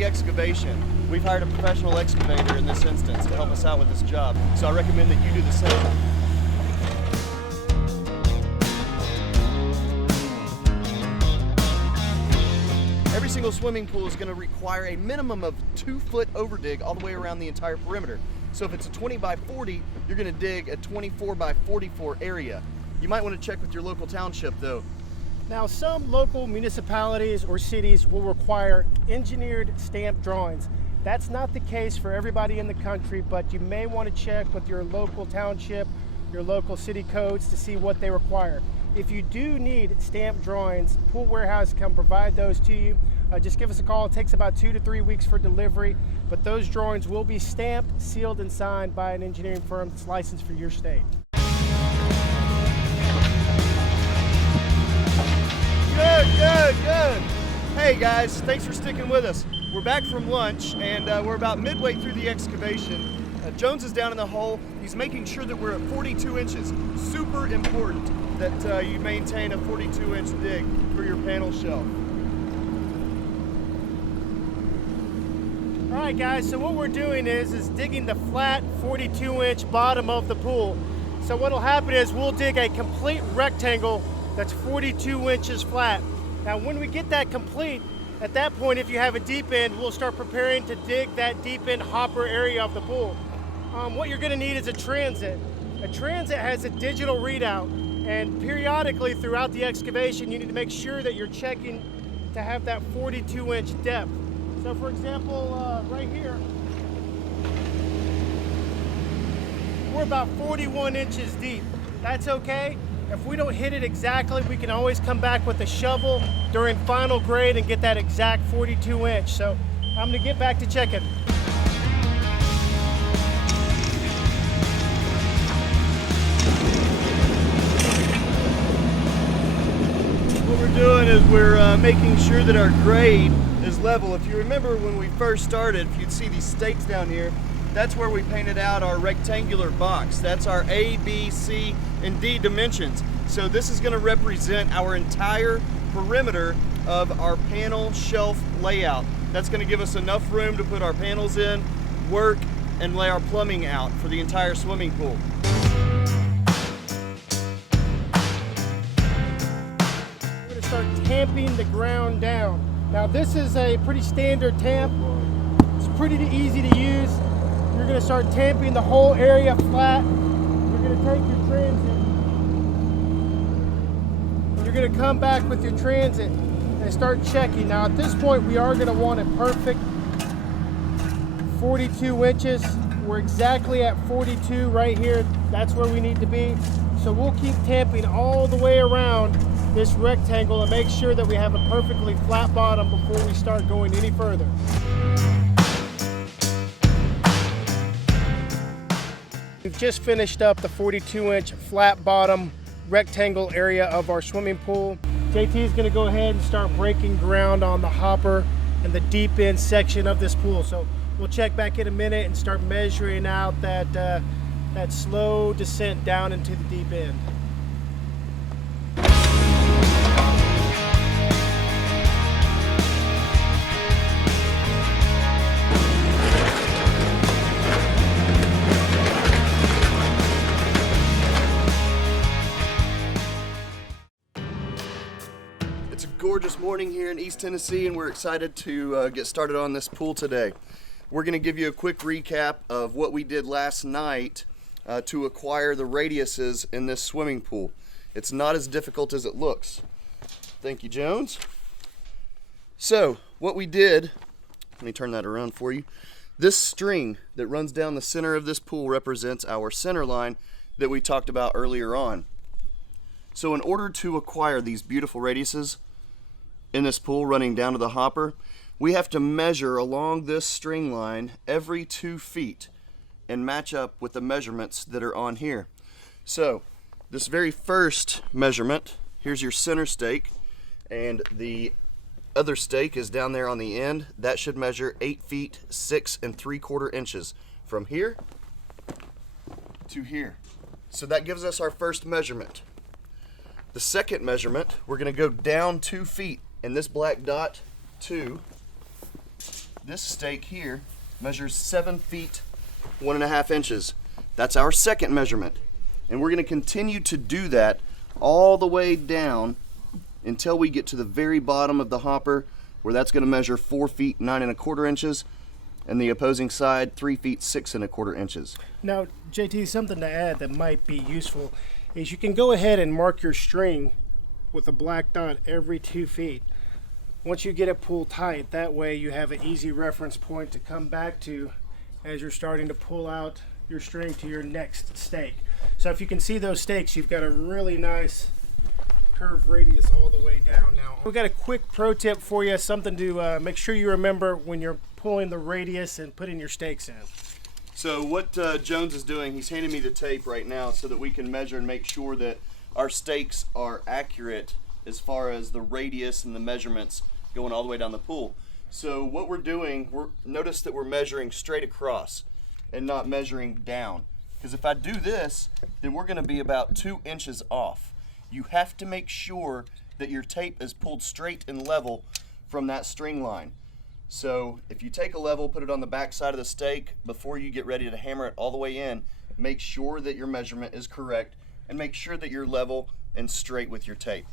the excavation. We've hired a professional excavator in this instance to help us out with this job. So I recommend that you do the same. Every single swimming pool is going to require a minimum of 2-foot overdig all the way around the entire perimeter. So if it's a 20 by 40, you're going to dig a 24 by 44 area. You might want to check with your local township though. Now, some local municipalities or cities will require engineered stamped drawings. That's not the case for everybody in the country, but you may want to check with your local township, your local city codes to see what they require. If you do need stamped drawings, Pool Warehouse can provide those to you. Just give us a call. It takes about 2 to 3 weeks for delivery, but those drawings will be stamped, sealed, and signed by an engineering firm that's licensed for your state. Good. Hey guys, thanks for sticking with us. We're back from lunch and we're about midway through the excavation. Jones is down in the hole. He's making sure that we're at 42 inches. Super important that you maintain a 42-inch dig for your panel shelf. All right guys, so what we're doing is digging the flat 42-inch bottom of the pool. So what'll happen is we'll dig a complete rectangle that's 42 inches flat. Now when we get that complete, at that point, if you have a deep end, we'll start preparing to dig that deep end hopper area of the pool. What you're gonna need is a transit. A transit has a digital readout, and periodically throughout the excavation, you need to make sure that you're checking to have that 42-inch depth. So for example, right here, we're about 41 inches deep. That's okay. If we don't hit it exactly, we can always come back with a shovel during final grade and get that exact 42 inch. So I'm gonna get back to checking. What we're doing is we're making sure that our grade is level. If you remember when we first started, if you'd see these stakes down here, that's where we painted out our rectangular box. That's our A, B, C, and D dimensions. So this is going to represent our entire perimeter of our panel shelf layout. That's going to give us enough room to put our panels in, work, and lay our plumbing out for the entire swimming pool. We're going to start tamping the ground down. Now this is a pretty standard tamp. It's pretty easy to use. You're going to start tamping the whole area flat. You're going to take your transit. You're going to come back with your transit and start checking. Now at this point, we are going to want a perfect 42 inches. We're exactly at 42 right here. That's where we need to be. So we'll keep tamping all the way around this rectangle and make sure that we have a perfectly flat bottom before we start going any further. We've just finished up the 42-inch flat bottom rectangle area of our swimming pool. JT is going to go ahead and start breaking ground on the hopper and the deep end section of this pool. So we'll check back in a minute and start measuring out that slow descent down into the deep end. Gorgeous morning here in East Tennessee, and we're excited to get started on this pool today. We're going to give you a quick recap of what we did last night to acquire the radiuses in this swimming pool. It's not as difficult as it looks. Thank you, Jones. So what we did, let me turn that around for you. This string that runs down the center of this pool represents our center line that we talked about earlier on. So in order to acquire these beautiful radiuses in this pool running down to the hopper, we have to measure along this string line every 2 feet and match up with the measurements that are on here. So this very first measurement, here's your center stake, and the other stake is down there on the end. That should measure 8 feet 6 3/4 inches from here to here. So that gives us our first measurement. The second measurement, we're going to go down 2 feet, and this black dot 2 this stake here measures 7 feet 1.5 inches. That's our second measurement. And we're going to continue to do that all the way down until we get to the very bottom of the hopper, where that's going to measure 4 feet 9.25 inches, and the opposing side 3 feet 6.25 inches. Now, JT, something to add that might be useful is you can go ahead and mark your string with a black dot every 2 feet. Once you get it pulled tight, that way you have an easy reference point to come back to as you're starting to pull out your string to your next stake. So if you can see those stakes, you've got a really nice curved radius all the way down. Now, we've got a quick pro tip for you, something to make sure you remember when you're pulling the radius and putting your stakes in. So what Jones is doing, he's handing me the tape right now so that we can measure and make sure that our stakes are accurate as far as the radius and the measurements going all the way down the pool. So what we're doing, notice that we're measuring straight across and not measuring down. Because if I do this, then we're going to be about 2 inches off. You have to make sure that your tape is pulled straight and level from that string line. So if you take a level, put it on the back side of the stake before you get ready to hammer it all the way in, make sure that your measurement is correct and make sure that you're level and straight with your tape.